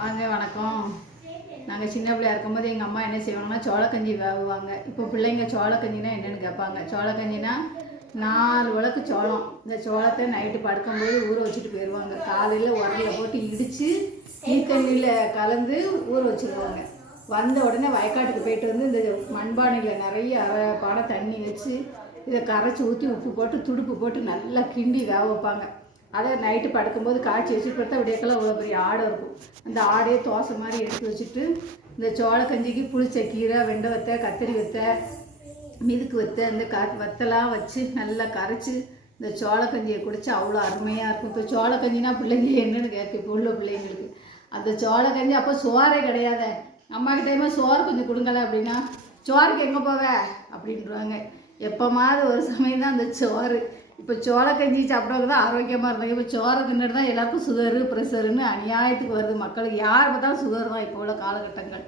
வாங்க வணக்கம். நாங்கள் சின்ன பிள்ளையா இருக்கும்போது எங்கள் அம்மா என்ன செய்வாங்கன்னா சோளக்கஞ்சி வேவுவாங்க. இப்போ பிள்ளைங்க சோளக்கஞ்சினா என்னென்னு கேட்பாங்க. சோளக்கஞ்சினா 4 விளக்கு சோளம். இந்த சோளத்தை நைட்டு படுக்கும்போது ஊற வச்சுட்டு போயிடுவாங்க. காலையில் உரலில் போட்டு இடித்து ஈத்தண்ணியில் கலந்து ஊற வச்சுருவாங்க. வந்த உடனே வயக்காட்டுக்கு போயிட்டு வந்து இந்த மண்பானையில் நிறைய அரை பானை தண்ணி வச்சு இதை கரைச்சி ஊற்றி உப்பு போட்டு துடுப்பு போட்டு நல்லா கிண்டி வேக வைப்பாங்க. அதை நைட்டு படுக்கும்போது காய்ச்சி வச்சுட்டு படுத்தா விடியக்கெல்லாம் அவ்வளோ பெரிய ஆடை இருக்கும். அந்த ஆடையே தோசை மாதிரி எடுத்து வச்சுட்டு இந்த சோளக்கஞ்சிக்கு புளிச்ச கீரை, வெண்டை வத்தை, கத்திரி வத்தை, மிதுக்கு வத்தை, இந்த வத்தெல்லாம் வச்சு நல்லா கரைச்சி இந்த சோளக்கஞ்சியை குடித்தா அவ்வளோ அருமையாக இருக்கும். இப்போ சோளக்கஞ்சினா பிள்ளைங்க என்னென்னு கேட்கு இப்போ உள்ள பிள்ளைங்களுக்கு. அந்த சோளக்கஞ்சி அப்போ சோறே கிடையாத. அம்மாக்கிட்டேயுமே சோறு கொஞ்சம் கொடுங்கல அப்படின்னா சோறுக்கு எங்கே போவ அப்படின்றாங்க. எப்போமாவது ஒரு சமயம் தான் அந்த சோறு. இப்போ சோளக்கஞ்சி சாப்பிட்றவங்க தான் ஆரோக்கியமாக இருந்தாங்க. இப்போ சோறை தின்னுட்டு தான் எல்லாருக்கும் சுகரு ப்ரெஷருன்னு அநியாயத்துக்கு வருது. மக்களுக்கு யார் பார்த்தாலும் சுகர் தான் இப்போ உள்ள காலகட்டங்கள்.